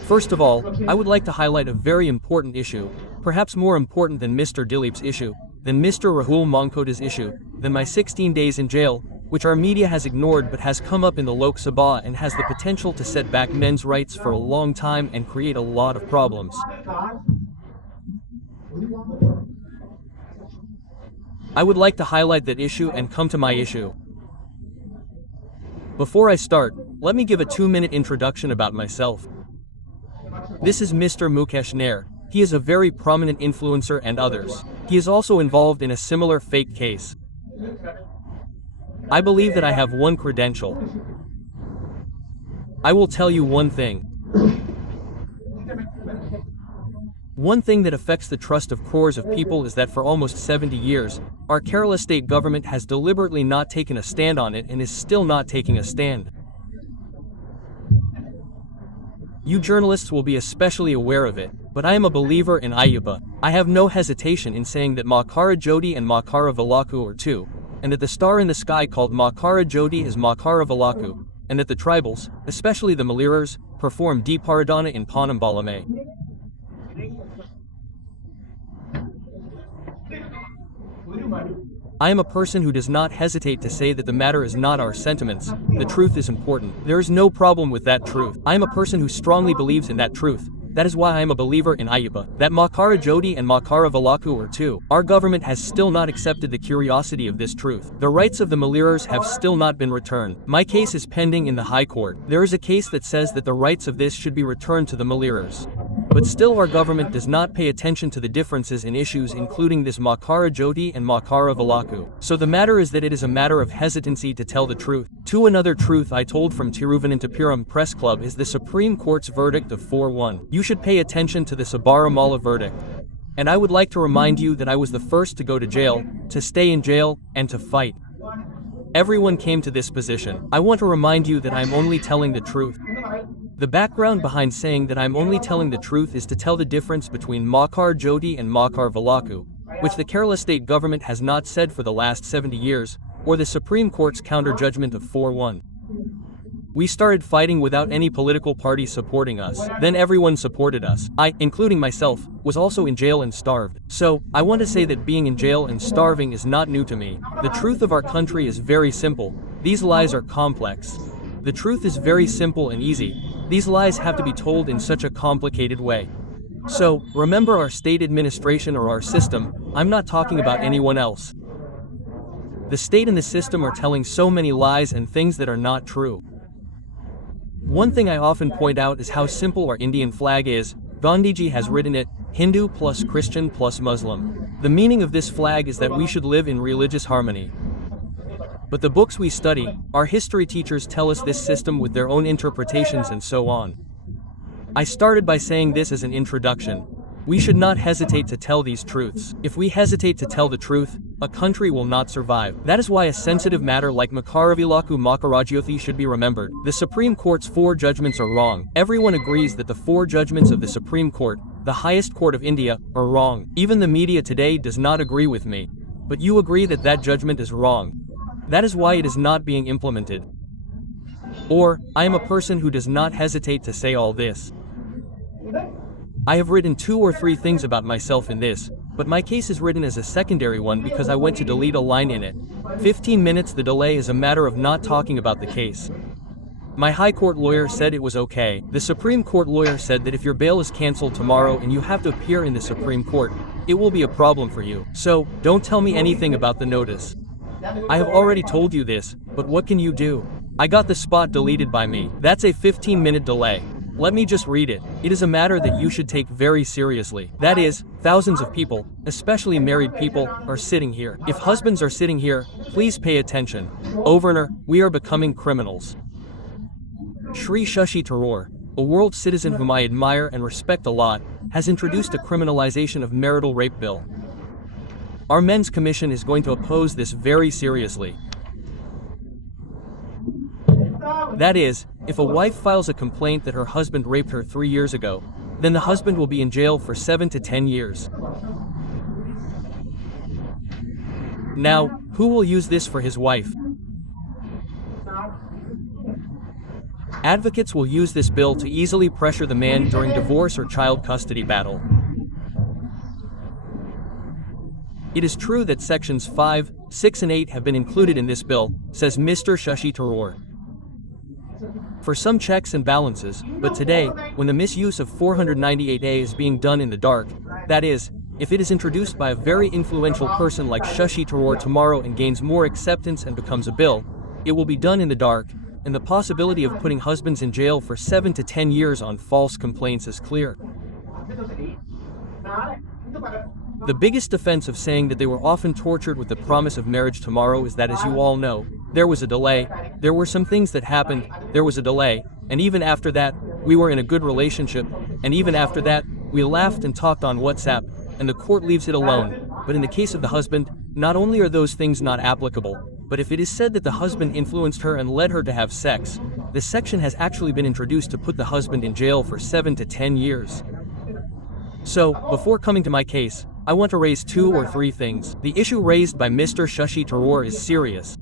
First of all, I would like to highlight a very important issue, perhaps more important than Mr. Dileep's issue, than Mr. Rahul Mankota's issue, than my 16 days in jail, which our media has ignored but has come up in the Lok Sabha and has the potential to set back men's rights for a long time and create a lot of problems. I would like to highlight that issue and come to my issue. Before I start, let me give a 2-minute introduction about myself. This is Mr. Mukesh Nair. He is a very prominent influencer and others. He is also involved in a similar fake case. I believe that I have one credential. I will tell you one thing. One thing that affects the trust of crores of people is that for almost 70 years, our Kerala state government has deliberately not taken a stand on it and is still not taking a stand. You journalists will be especially aware of it, but I am a believer in Ayyappa. I have no hesitation in saying that Makara Jodi and Makara Valaku are two, and that the star in the sky called Makara Jodi is Makara Valaku, and that the tribals, especially the Malirars, perform Deeparadana in Panambalame. I am a person who does not hesitate to say that the matter is not our sentiments, the truth is important. There is no problem with that truth. I am a person who strongly believes in that truth. That is why I am a believer in Ayyappa. That Makara Jodi and Makara Valaku are two. Our government has still not accepted the curiosity of this truth. The rights of the Malirars have still not been returned. My case is pending in the High Court. There is a case that says that the rights of this should be returned to the Malirars. But still our government does not pay attention to the differences in issues including this Makara Jodi and Makara Valaku. So the matter is that it is a matter of hesitancy to tell the truth. To another truth I told from Tiruvananthapuram Press Club is the Supreme Court's verdict of 4-1. You should pay attention to the Sabarimala verdict. And I would like to remind you that I was the first to go to jail, to stay in jail, and to fight. Everyone came to this position. I want to remind you that I am only telling the truth. The background behind saying that I'm only telling the truth is to tell the difference between Makar Jodi and Makar Valaku, which the Kerala state government has not said for the last 70 years, or the Supreme Court's counter-judgment of 4-1. We started fighting without any political party supporting us. Then everyone supported us. I, including myself, was also in jail and starved. So, I want to say that being in jail and starving is not new to me. The truth of our country is very simple. These lies are complex. The truth is very simple and easy. These lies have to be told in such a complicated way. So, remember our state administration or our system, I'm not talking about anyone else. The state and the system are telling so many lies and things that are not true. One thing I often point out is how simple our Indian flag is. Gandhiji has written it, Hindu plus Christian plus Muslim. The meaning of this flag is that we should live in religious harmony. But the books we study, our history teachers tell us this system with their own interpretations and so on. I started by saying this as an introduction. We should not hesitate to tell these truths. If we hesitate to tell the truth, a country will not survive. That is why a sensitive matter like Makaravilaku Makarajyothi should be remembered. The Supreme Court's 4 judgments are wrong. Everyone agrees that the 4 judgments of the Supreme Court, the highest court of India, are wrong. Even the media today does not agree with me. But you agree that that judgment is wrong. That is why it is not being implemented. Or, I am a person who does not hesitate to say all this. I have written 2 or 3 things about myself in this, but my case is written as a secondary one because I went to delete a line in it. 15 minutes the delay is a matter of not talking about the case. My High Court lawyer said it was okay. The Supreme Court lawyer said that if your bail is cancelled tomorrow and you have to appear in the Supreme Court, it will be a problem for you. So, don't tell me anything about the notice. I have already told you this, but what can you do? I got the spot deleted by me. That's a 15-minute delay. Let me just read it. It is a matter that you should take very seriously. That is, thousands of people, especially married people, are sitting here. If husbands are sitting here, please pay attention. Overner, we are becoming criminals. Shri Shashi Tharoor, a world citizen whom I admire and respect a lot, has introduced a criminalization of marital rape bill. Our Men's Commission is going to oppose this very seriously. That is, if a wife files a complaint that her husband raped her 3 years ago, then the husband will be in jail for 7 to 10 years. Now, who will use this for his wife? Advocates will use this bill to easily pressure the man during divorce or child custody battle. It is true that sections 5, 6 and 8 have been included in this bill, says Mr. Shashi Tharoor, for some checks and balances, but today, when the misuse of 498A is being done in the dark, that is, if it is introduced by a very influential person like Shashi Tharoor tomorrow and gains more acceptance and becomes a bill, it will be done in the dark, and the possibility of putting husbands in jail for 7 to 10 years on false complaints is clear. The biggest defense of saying that they were often tortured with the promise of marriage tomorrow is that, as you all know, there was a delay, there were some things that happened, there was a delay, and even after that, we were in a good relationship, and even after that, we laughed and talked on WhatsApp, and the court leaves it alone. But in the case of the husband, not only are those things not applicable, but if it is said that the husband influenced her and led her to have sex, this section has actually been introduced to put the husband in jail for 7 to 10 years. So, before coming to my case, I want to raise 2 or 3 things. The issue raised by Mr. Shashi Tharoor is serious.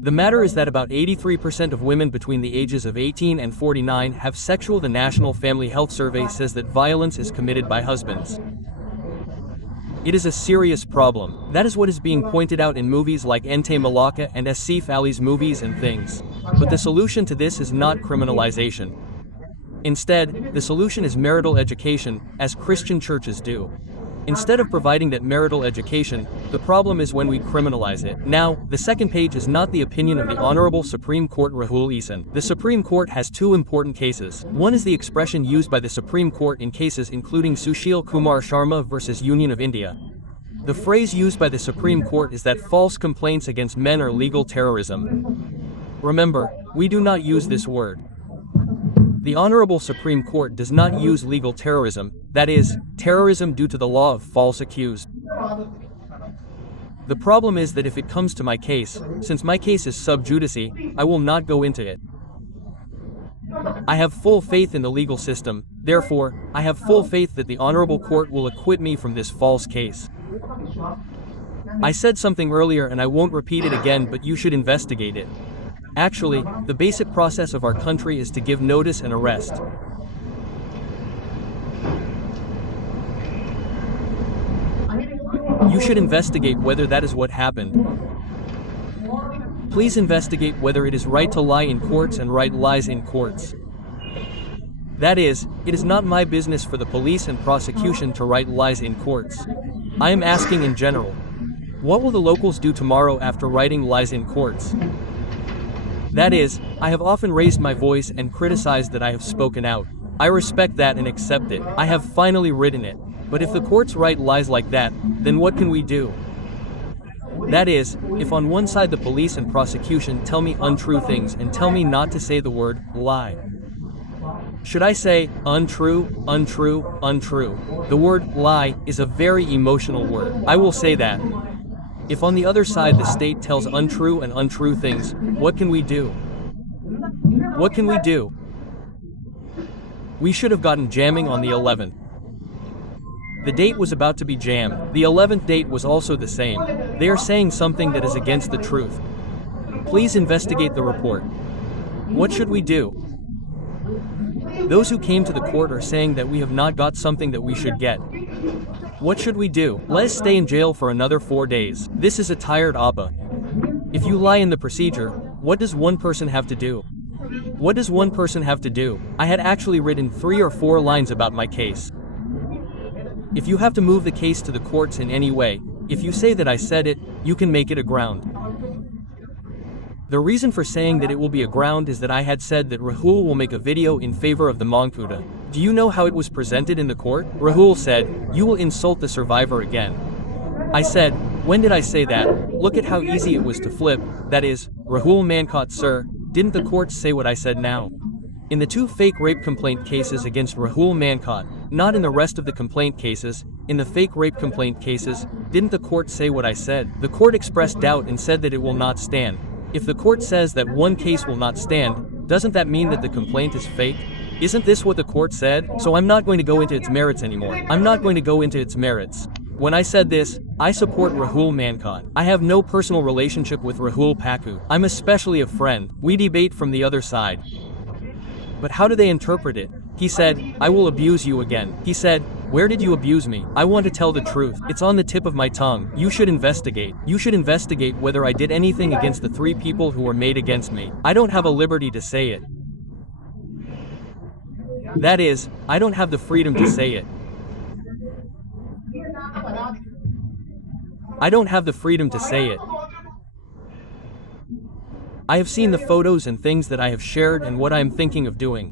The matter is that about 83% of women between the ages of 18 and 49 have sexual. The National Family Health Survey says that violence is committed by husbands. It is a serious problem. That is what is being pointed out in movies like Ente Malaka and Asif Ali's movies and things. But the solution to this is not criminalization. Instead, the solution is marital education, as Christian churches do. Instead of providing that marital education, the problem is when we criminalize it. Now, the second page is not the opinion of the Honorable Supreme Court Rahul Eason. The Supreme Court has 2 important cases. One is the expression used by the Supreme Court in cases including Sushil Kumar Sharma versus Union of India. The phrase used by the Supreme Court is that false complaints against men are legal terrorism. Remember, we do not use this word. The Honorable Supreme Court does not use legal terrorism, that is, terrorism due to the law of false accused. The problem is that if it comes to my case, since my case is sub judice, I will not go into it. I have full faith in the legal system, therefore, I have full faith that the Honorable Court will acquit me from this false case. I said something earlier and I won't repeat it again, but you should investigate it. Actually, the basic process of our country is to give notice and arrest. You should investigate whether that is what happened. Please investigate whether it is right to lie in courts and write lies in courts. That is, it is not my business for the police and prosecution to write lies in courts. I am asking in general. What will the locals do tomorrow after writing lies in courts? That is, I have often raised my voice and criticized that I have spoken out. I respect that and accept it. I have finally written it. But if the courts write lies like that, then what can we do? That is, if on one side the police and prosecution tell me untrue things and tell me not to say the word lie. Should I say untrue, untrue, untrue? The word lie is a very emotional word. I will say that. If on the other side the state tells untrue and untrue things, what can we do? What can we do? We should have gotten jamming on the 11th. The date was about to be jammed. The 11th date was also the same. They are saying something that is against the truth. Please investigate the report. What should we do? Those who came to the court are saying that we have not got something that we should get. What should we do? Let's stay in jail for another 4 days. This is a tired APA. If you lie in the procedure, what does one person have to do? What does one person have to do? I had actually written 3 or 4 lines about my case. If you have to move the case to the courts in any way, if you say that I said it, you can make it a ground. The reason for saying that it will be a ground is that I had said that Rahul will make a video in favor of the Mongkuda. Do you know how it was presented in the court? Rahul said, "You will insult the survivor again." I said, "When did I say that? Look at how easy it was to flip, that is, Rahul Mankot sir, didn't the courts say what I said now?" In the 2 fake rape complaint cases against Rahul Mankot, not in the rest of the complaint cases, in the fake rape complaint cases, didn't the court say what I said? The court expressed doubt and said that it will not stand. If the court says that one case will not stand, doesn't that mean that the complaint is fake? Isn't this what the court said? So I'm not going to go into its merits anymore. I'm not going to go into its merits. When I said this, I support Rahul Mankot. I have no personal relationship with Rahul Paku. I'm especially a friend. We debate from the other side. But how do they interpret it? He said, I will abuse you again. He said, where did you abuse me? I want to tell the truth. It's on the tip of my tongue. You should investigate. You should investigate whether I did anything against the 3 people who were made against me. I don't have a liberty to say it. That is, I don't have the freedom to say it. I don't have the freedom to say it. I have seen the photos and things that I have shared and what I am thinking of doing.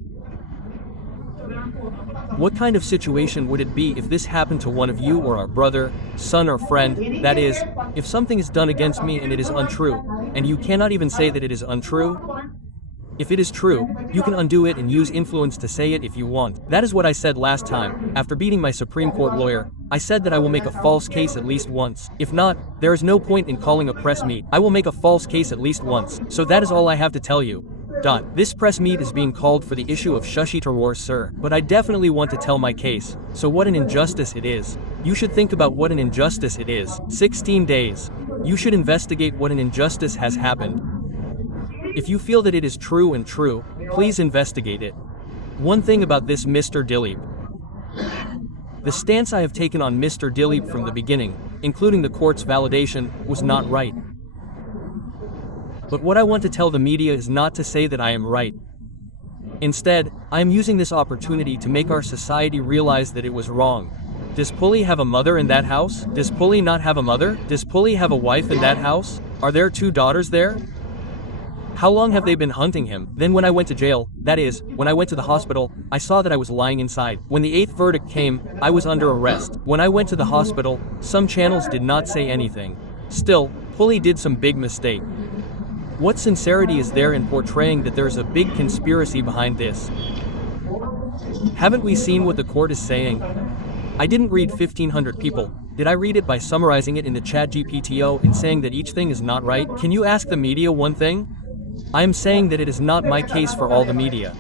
What kind of situation would it be if this happened to one of you or our brother, son or friend? That is, if something is done against me and it is untrue, and you cannot even say that it is untrue? If it is true, you can undo it and use influence to say it if you want. That is what I said last time. After beating my Supreme Court lawyer, I said that I will make a false case at least once. If not, there is no point in calling a press meet. I will make a false case at least once. So that is all I have to tell you. This press meet is being called for the issue of Shashi Tharoor, sir. But I definitely want to tell my case. So what an injustice it is. You should think about what an injustice it is. 16 days. You should investigate what an injustice has happened. If you feel that it is true and true, please investigate it. One thing about this Mr. Dilip. The stance I have taken on Mr. Dilip from the beginning, including the court's validation, was not right. But what I want to tell the media is not to say that I am right. Instead, I am using this opportunity to make our society realize that it was wrong. Does Puli have a mother in that house? Does Puli not have a mother? Does Puli have a wife in that house? Are there 2 daughters there? How long have they been hunting him? Then when I went to jail, that is, when I went to the hospital, I saw that I was lying inside. When the 8th verdict came, I was under arrest. When I went to the hospital, some channels did not say anything. Still, Puli did some big mistake. What sincerity is there in portraying that there's a big conspiracy behind this? Haven't we seen what the court is saying? I didn't read 1,500 people. Did I read it by summarizing it in the ChatGPT and saying that each thing is not right? Can you ask the media one thing? I am saying that it is not my case for all the media.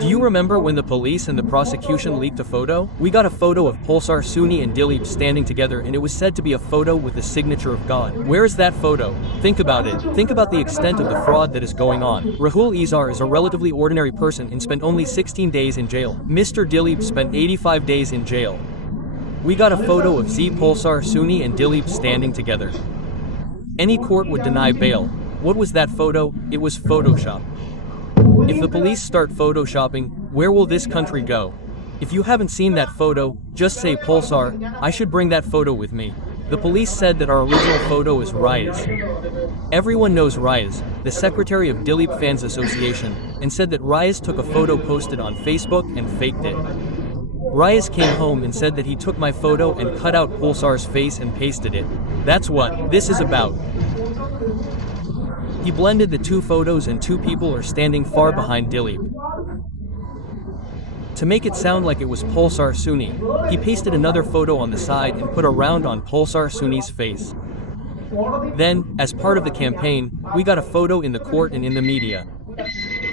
Do you remember when the police and the prosecution leaked a photo? We got a photo of Pulsar Suni and Dilip standing together and it was said to be a photo with the signature of God. Where is that photo? Think about it. Think about the extent of the fraud that is going on. Rahul Eswar is a relatively ordinary person and spent only 16 days in jail. Mr. Dilip spent 85 days in jail. We got a photo of Z Pulsar Suni and Dilip standing together. Any court would deny bail. What was that photo? It was Photoshop. If the police start photoshopping, where will this country go? If you haven't seen that photo, just say Pulsar, I should bring that photo with me. The police said that our original photo is Reyes. Everyone knows Reyes, the secretary of Dilip Fans Association, and said that Reyes took a photo posted on Facebook and faked it. Reyes came home and said that he took my photo and cut out Pulsar's face and pasted it. That's what this is about. He blended the 2 photos and 2 people are standing far behind Dilip. To make it sound like it was Pulsar Suni, he pasted another photo on the side and put a round on Pulsar Suni's face. Then, as part of the campaign, we got a photo in the court and in the media.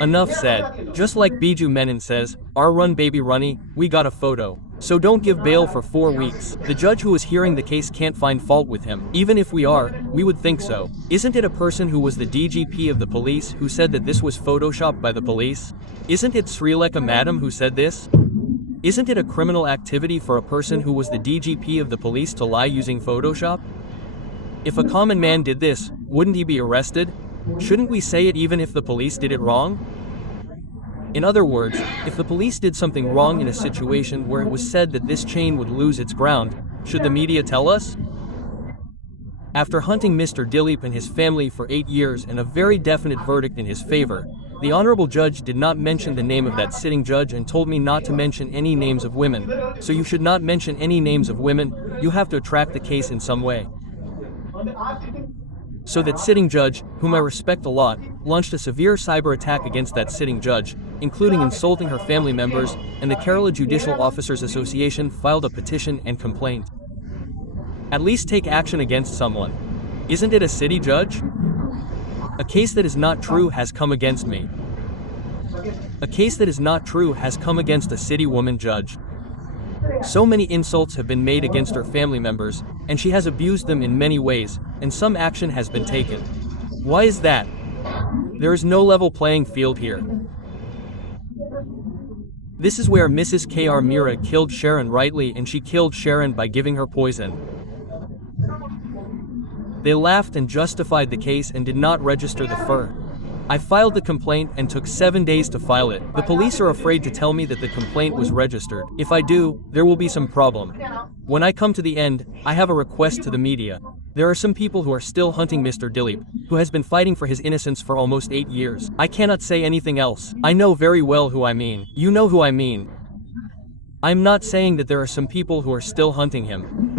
Enough said. Just like Biju Menon says, our run baby runny, we got a photo. So don't give bail for 4 weeks. The judge who is hearing the case can't find fault with him. Even if we are, we would think so. Isn't it a person who was the DGP of the police who said that this was photoshopped by the police? Isn't it Srilekha Madam who said this? Isn't it a criminal activity for a person who was the DGP of the police to lie using Photoshop? If a common man did this, wouldn't he be arrested? Shouldn't we say it even if the police did it wrong? In other words, if the police did something wrong in a situation where it was said that this chain would lose its ground, should the media tell us? After hunting Mr. Dilip and his family for 8 years and a very definite verdict in his favor, the honorable judge did not mention the name of that sitting judge and told me not to mention any names of women. So you should not mention any names of women, you have to attract the case in some way. So that sitting judge, whom I respect a lot, launched a severe cyber attack against that sitting judge, including insulting her family members, and the Kerala Judicial Officers Association filed a petition and complaint. At least take action against someone. Isn't it a city judge? A case that is not true has come against me. A case that is not true has come against a city woman judge. So many insults have been made against her family members, and she has abused them in many ways, and some action has been taken. Why is that? There is no level playing field here. This is where Mrs. K.R. Mira killed Sharon rightly, and she killed Sharon by giving her poison. They laughed and justified the case and did not register the fur. I filed the complaint and took 7 days to file it. The police are afraid to tell me that the complaint was registered. If I do, there will be some problem. When I come to the end, I have a request to the media. There are some people who are still hunting Mr. Dilip, who has been fighting for his innocence for almost 8 years. I cannot say anything else. I know very well who I mean. You know who I mean. I'm not saying that there are some people who are still hunting him.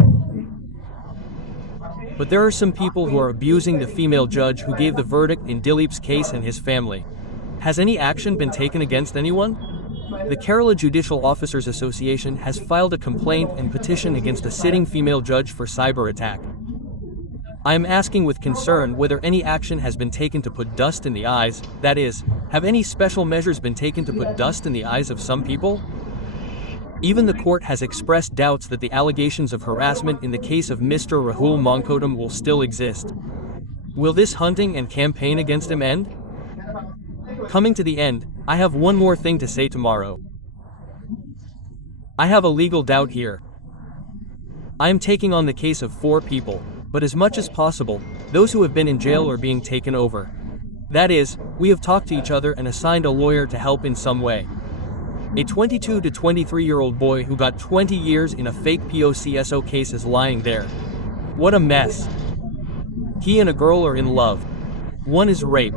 But there are some people who are abusing the female judge who gave the verdict in Dilip's case and his family. Has any action been taken against anyone? The Kerala Judicial Officers Association has filed a complaint and petition against a sitting female judge for cyber attack. I am asking with concern whether any action has been taken to put dust in the eyes, that is, have any special measures been taken to put dust in the eyes of some people? Even the court has expressed doubts that the allegations of harassment in the case of Mr. Rahul Mankodam will still exist. Will this hunting and campaign against him end? Coming to the end, I have one more thing to say tomorrow. I have a legal doubt here. I am taking on the case of 4 people, but as much as possible, those who have been in jail are being taken over. That is, we have talked to each other and assigned a lawyer to help in some way. A 22 to 23-year-old boy who got 20 years in a fake POCSO case is lying there. What a mess. He and a girl are in love. One is rape.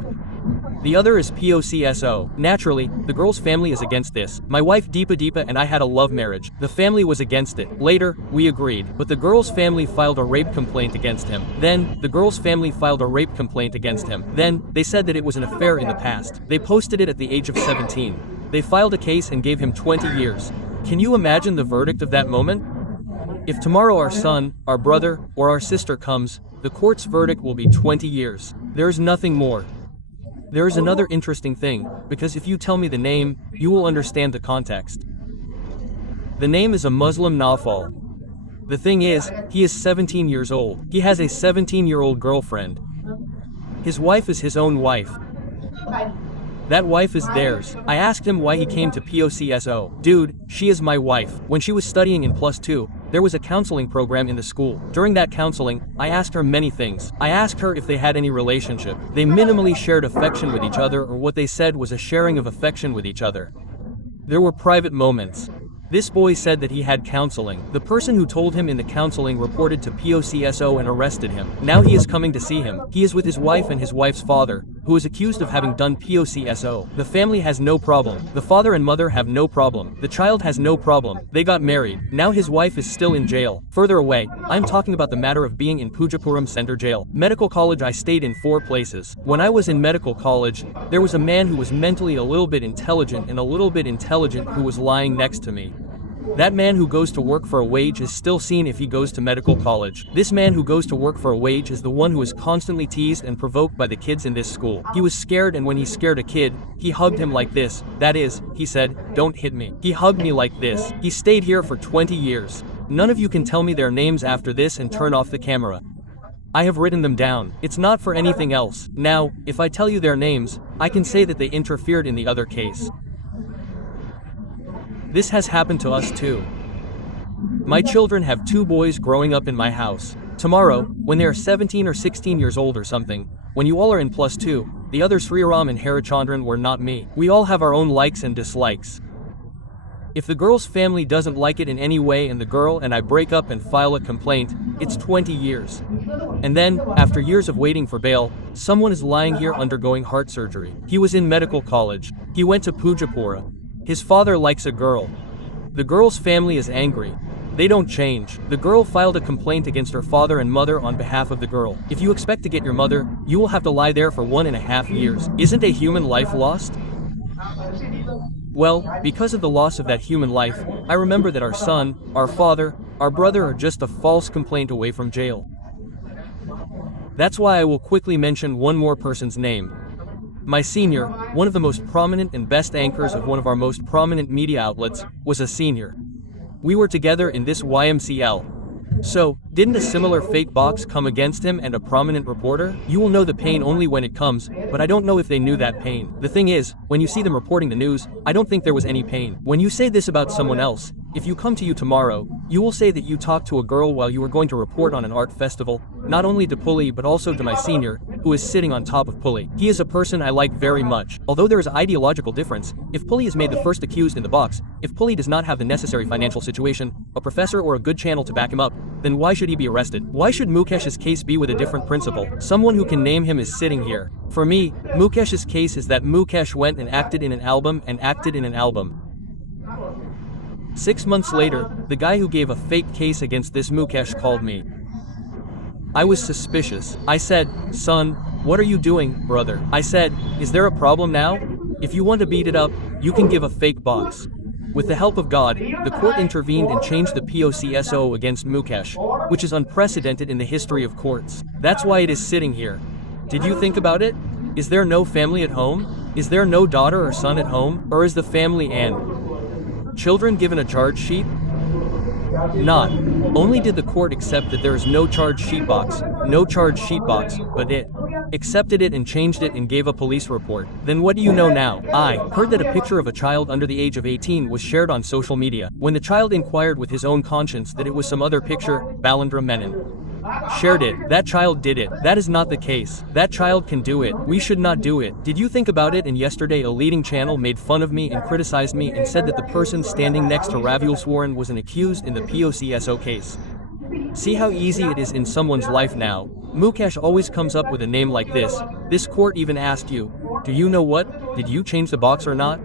The other is POCSO. Naturally, the girl's family is against this. My wife Deepa and I had a love marriage. The family was against it. Later, we agreed, but the girl's family filed a rape complaint against him. Then, the girl's family filed a rape complaint against him. Then, they said that it was an affair in the past. They posted it at the age of 17. They filed a case and gave him 20 years. Can you imagine the verdict of that moment? If tomorrow our son, our brother, or our sister comes, the court's verdict will be 20 years. There is nothing more. There is another interesting thing, because if you tell me the name, you will understand the context. The name is a Muslim Nawfal. The thing is, he is 17 years old. He has a 17-year-old girlfriend. His wife is his own wife. That wife is theirs. I asked him why he came to POCSO. Dude, she is my wife. When she was studying in +2, there was a counseling program in the school. During that counseling, I asked her many things. I asked her if they had any relationship. They minimally shared affection with each other, or what they said was a sharing of affection with each other. There were private moments. This boy said that he had counseling. The person who told him in the counseling reported to POCSO and arrested him. Now he is coming to see him. He is with his wife and his wife's father, who is accused of having done POCSO. The family has no problem. The father and mother have no problem. The child has no problem. They got married. Now his wife is still in jail. Further away, I'm talking about the matter of being in Pujapuram Center Jail. Medical college, I stayed in 4 places. When I was in medical college, there was a man who was mentally a little bit intelligent and a little bit intelligent who was lying next to me. That man who goes to work for a wage is still seen if he goes to medical college. This man who goes to work for a wage is the one who is constantly teased and provoked by the kids in this school. He was scared, and when he scared a kid, he hugged him like this. That is, he said, "Don't hit me." He hugged me like this. He stayed here for 20 years. None of you can tell me their names after this and turn off the camera. I have written them down. It's not for anything else. Now, if I tell you their names, I can say that they interfered in the other case. This has happened to us too. My children have 2 boys growing up in my house. Tomorrow, when they are 17 or 16 years old or something, when you all are in +2, the others Sriram and Harichandran were not me. We all have our own likes and dislikes. If the girl's family doesn't like it in any way and the girl and I break up and file a complaint, it's 20 years. And then, after years of waiting for bail, someone is lying here undergoing heart surgery. He was in medical college. He went to Pujapura. His father likes a girl. The girl's family is angry. They don't change. The girl filed a complaint against her father and mother on behalf of the girl. If you expect to get your mother, you will have to lie there for 1.5 years. Isn't a human life lost? Well, because of the loss of that human life, I remember that our son, our father, our brother are just a false complaint away from jail. That's why I will quickly mention one more person's name. My senior, one of the most prominent and best anchors of one of our most prominent media outlets, was a senior. We were together in this YMCL. So, didn't a similar fake box come against him and a prominent reporter? You will know the pain only when it comes, but I don't know if they knew that pain. The thing is, when you see them reporting the news, I don't think there was any pain. When you say this about someone else, if you come to you tomorrow, you will say that you talked to a girl while you were going to report on an art festival, not only to Pulley but also to my senior, who is sitting on top of Pulley. He is a person I like very much. Although there is ideological difference, if Pulley is made the first accused in the box, if Pulley does not have the necessary financial situation, a professor or a good channel to back him up, then why should he be arrested? Why should Mukesh's case be with a different principal? Someone who can name him is sitting here. For me, Mukesh's case is that Mukesh went and acted in an album. 6 months later, the guy who gave a fake case against this Mukesh called me. I was suspicious. I said, "Son, what are you doing, brother?" I said, "Is there a problem now? If you want to beat it up, you can give a fake box." With the help of God, the court intervened and changed the POCSO against Mukesh, which is unprecedented in the history of courts. That's why it is sitting here. Did you think about it? Is there no family at home? Is there no daughter or son at home? Or is the family and children given a charge sheet? Not only did the court accept that there is no charge sheet box, but it accepted it and changed it and gave a police report. Then what do you know now? I heard that a picture of a child under the age of 18 was shared on social media. When the child inquired with his own conscience that it was some other picture, Balendra Menon shared it. That child did it. That is not the case. That child can do it. We should not do it. Did you think about it? And yesterday a leading channel made fun of me and criticized me and said that the person standing next to Rahul Swaran was an accused in the POCSO case. See how easy it is in someone's life now. Mukesh always comes up with a name like this. This court even asked you, do you know what? Did you change the box or not?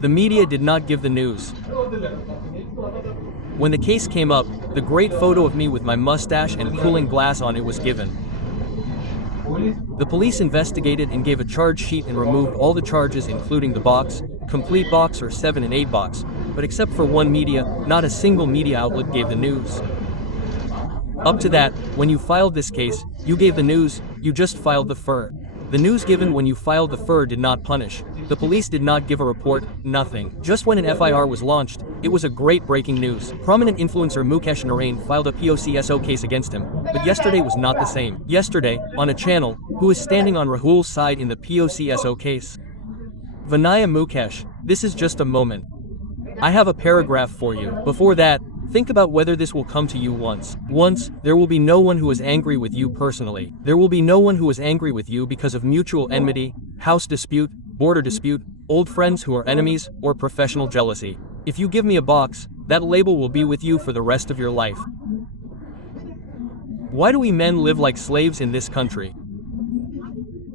The media did not give the news. When the case came up, the great photo of me with my mustache and cooling glass on it was given. The police investigated and gave a charge sheet and removed all the charges including the box, complete box or 7 and 8 box, but except for one media, not a single media outlet gave the news. Up to that, when you filed this case, you gave the news, you just filed the FIR. The news given when you filed the FIR did not punish. The police did not give a report, nothing. Just when an FIR was launched, it was a great breaking news. Prominent influencer Mukesh Narain filed a POCSO case against him, but yesterday was not the same. Yesterday, on a channel, who is standing on Rahul's side in the POCSO case? Vinaya Mukesh, this is just a moment. I have a paragraph for you. Before that, think about whether this will come to you once. Once, there will be no one who is angry with you personally. There will be no one who is angry with you because of mutual enmity, house dispute, border dispute, old friends who are enemies, or professional jealousy. If you give me a box, that label will be with you for the rest of your life. Why do we men live like slaves in this country?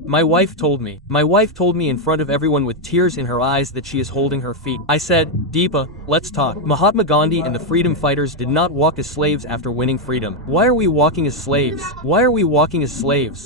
My wife told me. My wife told me in front of everyone with tears in her eyes that she is holding her feet. I said, Deepa, let's talk. Mahatma Gandhi and the freedom fighters did not walk as slaves after winning freedom. Why are we walking as slaves? Why are we walking as slaves?